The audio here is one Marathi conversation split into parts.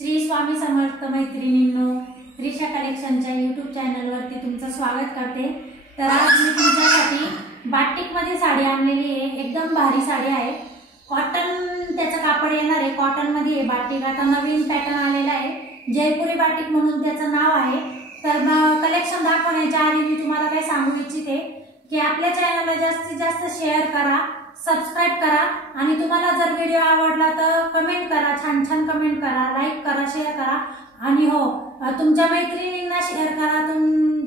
श्री स्वामी समर्थ मैत्रिणींनो, त्रिशा कलेक्शनच्या यूट्यूब चॅनलवरती तुमचं स्वागत करते। तर आज मी तुमच्यासाठी बाटिकमध्ये साडी आणलेली आहे। एकदम भारी साडी आहे। कॉटन त्याचं कापड येणार आहे, कॉटन मध्ये आहे बाटिक। आता नवीन पॅटर्न आलेला आहे, जयपुरी बाटिक म्हणून त्याचं नाव आहे। तर कलेक्शन दाखवण्याच्या आधी मी तुम्हाला काय सांगू इच्छिते की आपल्या चॅनलला जास्तीत जास्त शेअर करा, सबस्क्राइब करा आणि तुम्हाला जर व्हिडिओ आवडला तर कमेंट करा, छान छान कमेंट करा, लाईक करा, शेअर करा आणि हो तुमच्या मैत्रिणींना शेअर करा।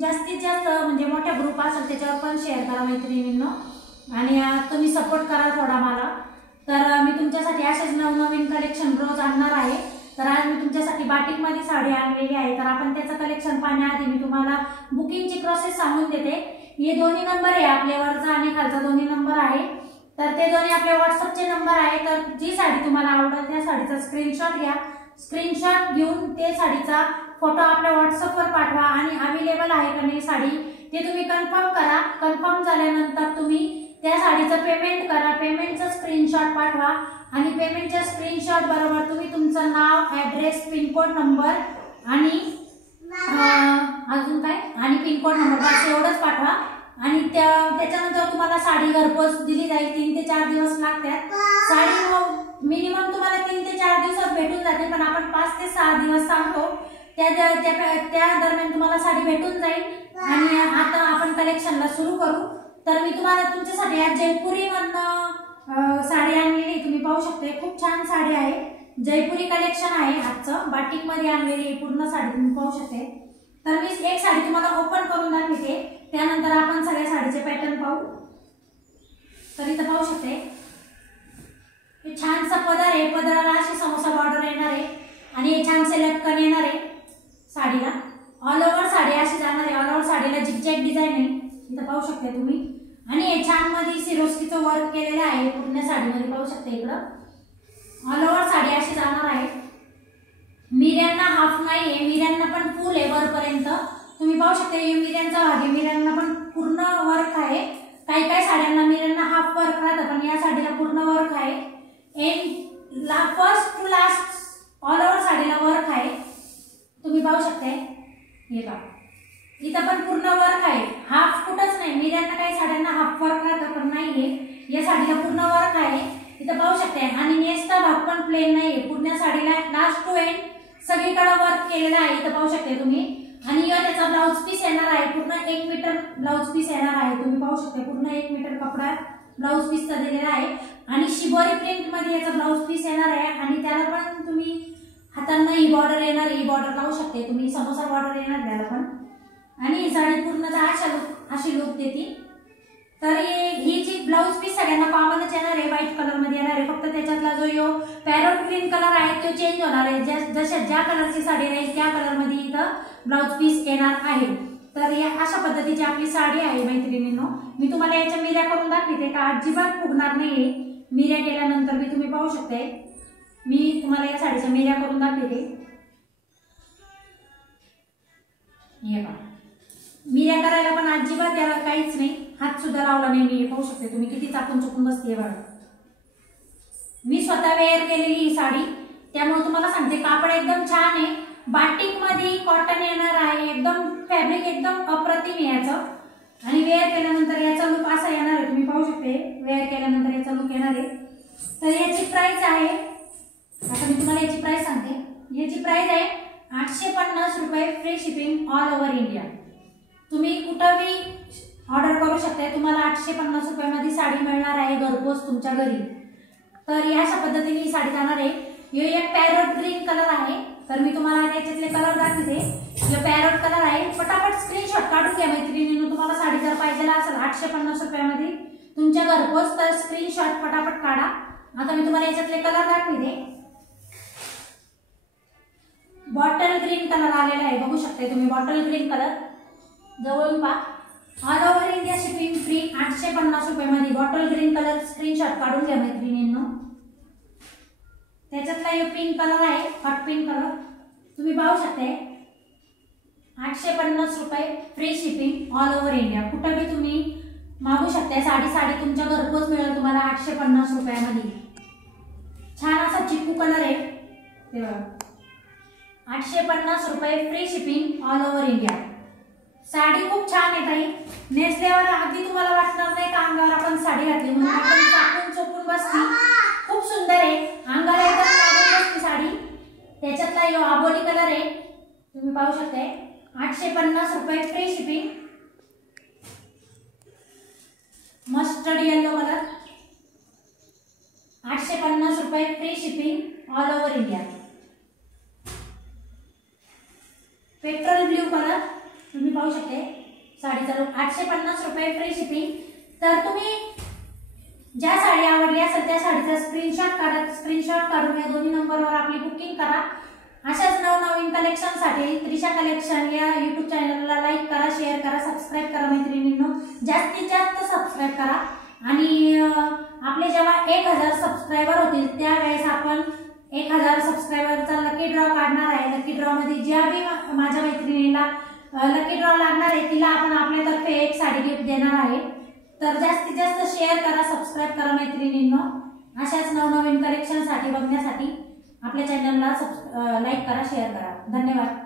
जास्तीत जास्त म्हणजे मोठा ग्रुप असेल त्याच्यावर पण शेअर करा मैत्रिणींनो आणि तुम्ही सपोर्ट करा थोडा मला। तर मी तुमच्यासाठी असेच नवनवीन कलेक्शन रोज आणणार आहे। तर आज मी तुमच्यासाठी बाटिक मध्ये साडी आणलेली आहे। तर आपण त्याचं कलेक्शन पाहण्याआधी मी तुम्हाला बुकिंगची प्रोसेस सांगून देते। हे दोन्ही नंबर आहे, आपले वरचा आणि खालचा दोन्ही नंबर आहे। तर ते दोन्ही आपले व्हॉट्सअपचे नंबर आहे। तर जी साडी तुम्हाला आवडेल त्या साडीचा स्क्रीनशॉट घ्या, स्क्रीनशॉट घेऊन ते साडीचा फोटो आपल्या व्हॉट्सअपवर पाठवा आणि अवेलेबल आहे का नाही साडी ते तुम्ही कन्फर्म करा। कन्फर्म झाल्यानंतर तुम्ही त्या साडीचं पेमेंट करा, पेमेंटचा स्क्रीनशॉट पाठवा आणि पेमेंटच्या स्क्रीनशॉट बरोबर तुम्ही तुमचं नाव, ॲड्रेस, पिनकोड नंबर आणि अजून काय आणि पिनकोड नंबर बस एवढंच पाठवा आणि त्याच्यानंतर तुम्हाला साडी घरपोच दिली जाईल। 3 ते 4 दिवस लागतात। साडी मिनिमम तुम्हाला 3 ते 4 दिवसात भेटून जाते, पण आपण 5 ते 6 दिवस सांगतो त्या दरम्यान तुम्हाला साडी भेटून जाईल। आणि आता आपण कलेक्शनला सुरू करू। तर मी तुम्हाला तुमच्यासाठी आज जयपुरी मधनं साडी आणलेली तुम्ही पाहू शकता। खूप छान साडी आहे, जयपुरी कलेक्शन आहे आजचं, बाटिक मध्ये आणलेली पूर्ण साडी तुम्ही पाहू शकता। तर मी एक साडी तुम्हाला ओपन करून दाखवते, त्यानंतर आपण सगळ्या साडीचे पॅटर्न पाहू। तर इथं पाहू शकते हे छानसा पदर आहे, पदराला अशी समोसा बॉर्डर येणार आहे आणि हे छानसे लटकन येणार आहे साडीला। ऑल ओव्हर साडी अशी जाणार आहे, ऑल ओव्हर साडीला झिगझॅग डिझाइन आहे, इथं पाहू शकता तुम्ही। आणि हे छान मध्ये सिरोस्कीचं वर्क केलेलं आहे पूर्ण साडीमध्ये, पाहू शकता इकडं ऑल ओव्हर साडी अशी जाणार आहे। मिऱ्यांना हाफ नाहीये, मिऱ्यांना पण फुल आहे वरपर्यंत तुम्ही पाहू शकता। हे मिऱ्यांचा भाग आहे, मिऱ्यांना पण पूर्ण वर्क आहे। काही काही साड्यांना मिऱ्यांना हाफ वर्क राहतं, पण या साडीला पूर्ण वर्क आहे। And first to last all over साडीला वर्क आहे, तुम्ही पाहू शकता। हे बघा इथं पण पूर्ण वर्क आहे, हाफ कुठंच नाही। मिऱ्यांना काही साड्यांना हाफ वर्क राहतं पण नाहीये, या साडीला पूर्ण वर्क आहे, इथं पाहू शकता। आणि नेसचा भाग पण प्लेन नाहीये, पूर्ण साडीला लास्ट टू एंड सगळीकडे वर्क केलेला आहे, इथं पाहू शकता तुम्ही। आणि या त्याचा ब्लाउज पीस येणार आहे, पूर्ण 1 मीटर ब्लाउज पीस येणार आहे, तुम्ही पाहू शकता। पूर्ण 1 मीटर कपडा ब्लाउज पीसचा दिलेला आहे आणि शिबोरी प्रिंट मध्ये याचा ब्लाउज पीस येणार आहे आणि त्याला पण तुम्ही हातांना ही बॉर्डर येणार, ही बॉर्डर लावू शकते तुम्ही, समोसा बॉर्डर येणार त्याला पण। आणि ही साडी पूर्णतः अशी लुक देते। तर ही जी ब्लाउज पीस सगळ्यांना कॉमनच येणार आहे, व्हाईट कलर मध्ये येणार आहे, फक्त त्याच्यातला जो पॅरोट ग्रीन कलर आहे तो चेंज होणार आहे। जशा ज्या कलरची साडी राहील त्या कलर मध्ये इथं ब्लाउज पीस येणार आहे। तर या अशा पद्धतीची आपली साडी आहे मैत्रिणींनो। मी तुम्हाला याच्या मिऱ्या करून दाखवते का अजिबात फुगणार नाहीये मिऱ्या केल्यानंतर, मी तुम्ही पाहू शकताय। मी तुम्हाला या साडीच्या मिऱ्या करून दाखवते। हे बघा मिऱ्या करायला पण अजिबात याला काहीच नाही, हात सुद्धा लावला नाही मी, पाहू शकते तुम्ही किती चापून चुकून बसते बघा। मी स्वतः वेअर केलेली ही साडी, त्यामुळे तुम्हाला सांगते कापड एकदम छान आहे, बाटिक मध्ये कॉटन येणार आहे, एकदम फॅब्रिक एकदम अप्रतिम आहे याचं। आणि वेअर केल्यानंतर याचा लुक असा येणार आहे, तुम्ही पाहू शकते वेअर केल्यानंतर याचा लुक येणार आहे। तर याची प्राइस आहे, आता मी तुम्हाला याची प्राइस सांगते। याची प्राइस आहे 850 रुपये, free shipping all over India. तुम्ही कुठेही ऑर्डर करू शकता, तुम्हाला 850 रुपयामध्ये साडी मिळणार आहे घरपोच तुमच्या घरी। तर अशा पद्धतीने ही साडी जाणार आहे। हे एक पॅरोट ग्रीन कलर आहे, तर मी तुम्हाला त्याच्यातले कलर दाखवते। हे पॅरोट कलर आहे, फटाफट स्क्रीनशॉट काढून घ्या मैत्रिणींनो। तुम्हाला साडी जर पाहिजे असेल 850 रुपयामध्ये तुमच्या घरपोच, तर स्क्रीनशॉट फटाफट काढा। आता मी तुम्हाला याच्यातले कलर दाखवते। बॉटल ग्रीन कलर आलेला आहे, बघू शकता तुम्ही बॉटल ग्रीन कलर, जवळून पहा। All over India shipping free 850 रुपयामध्ये बॉटल ग्रीन कलर, स्क्रीनशॉट काढून घ्या मैत्रिणींनो। त्याच्यातला हे पिंक कलर आहे, हॉट पिंक कलर, तुम्ही पाहू शकता। 850 रुपये, free shipping all over India, कुठेही तुम्ही मागू शकता साडी तुमच्या घरपोच मिळेल तुम्हाला 850 रुपयामध्ये। छान असा चिकू कलर आहे, ते बघा 850 रुपये free shipping all over India. Sari खूप छान आहे ताई, नेसल्यावर अगदी तुम्हाला वाटणार नाही का अंगावर आपण साडी घातली म्हणून, एकदम चापून चोपून बसती, खूप सुंदर आहे, अंगाला एकदम लागून बसती साडी। त्याच्यातला यो आबोली कलर आहे, तुम्ही पाहू शकताय। 850 रुपये free shipping. Mustard yellow colour 850 रुपये free shipping all over India. Petrol blue colour तुम्ही पाहू शकते, साडीचा लुक 850 रुपये फ्री शिपिंग। तर तुम्ही ज्या साडी आवडली असेल त्या साडीचा स्क्रीनशॉट काढून या दोन्ही नंबरवर आपली बुकिंग करा। अशाच नवनवीन कलेक्शनसाठी त्रिशा कलेक्शन या YouTube चॅनलला लाईक करा, शेअर करा, सबस्क्राईब करा मैत्रिणींनो, जास्तीत जास्त सबस्क्राईब करा। आणि आपले जेव्हा 1000 सबस्क्रायबर होतील त्यावेळेस आपण 1000 सबस्क्रायबरचा लकी ड्रॉ काढणार आहे। लकी ड्रॉ मध्ये ज्या बी माझ्या मैत्रिणीला लकी ड्रॉ लागणार आहे तिला आपण आपल्यातर्फे एक साडी गिफ्ट देणार आहे। तर जास्तीत जास्त शेअर करा, सबस्क्राईब करा मैत्रिणींनो। अशाच नवनवीन कलेक्शनसाठी बघण्यासाठी आपल्या चॅनलला लाईक करा, शेअर करा। धन्यवाद।